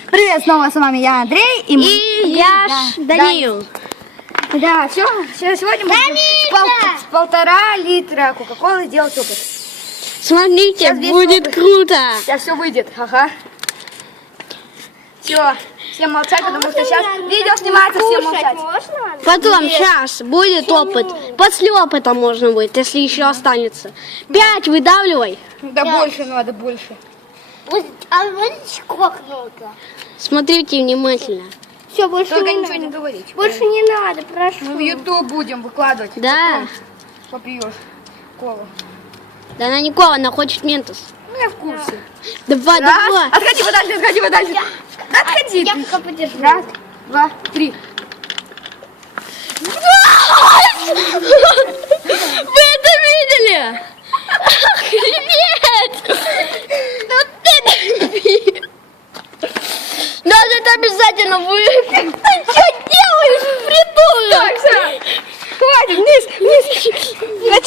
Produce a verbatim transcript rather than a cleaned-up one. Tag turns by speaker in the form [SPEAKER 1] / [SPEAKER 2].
[SPEAKER 1] Привет, снова с вами я, Андрей, и, мы...
[SPEAKER 2] и я да, Даниил.
[SPEAKER 1] Да, да все, сегодня мы будем с, пол... с полтора литра кока-колы делать опыт.
[SPEAKER 2] Смотрите, будет опыт. Круто.
[SPEAKER 1] Сейчас все выйдет, ага. Все, всем молчать, потому что сейчас видео снимается, всем молчать. Можно?
[SPEAKER 2] Потом, Нет. сейчас, будет Почему? опыт. После опыта можно будет, если еще останется. Пять выдавливай.
[SPEAKER 1] Да Пять. больше надо, больше.
[SPEAKER 3] А будете кокнуться?
[SPEAKER 2] Смотрите внимательно.
[SPEAKER 3] Все, больше
[SPEAKER 1] Только
[SPEAKER 3] не
[SPEAKER 1] ничего
[SPEAKER 3] надо.
[SPEAKER 1] не говорить.
[SPEAKER 3] Больше не надо, прошу.
[SPEAKER 1] Мы в YouTube будем выкладывать.
[SPEAKER 2] Да.
[SPEAKER 1] Потом попьешь колу.
[SPEAKER 2] Да она не кола, она хочет ментос.
[SPEAKER 1] Ну я в курсе.
[SPEAKER 2] Давай,
[SPEAKER 1] Раз.
[SPEAKER 2] давай.
[SPEAKER 1] Отходи подальше, отходи подальше.
[SPEAKER 3] Я...
[SPEAKER 1] Отходи.
[SPEAKER 3] Я пока подержу.
[SPEAKER 1] Раз, два, три.
[SPEAKER 2] Вы это видели? Охренеть! Вот это надо это обязательно выпить. Ты что делаешь, придурок?
[SPEAKER 1] Так, все. Хватит, вниз, вниз.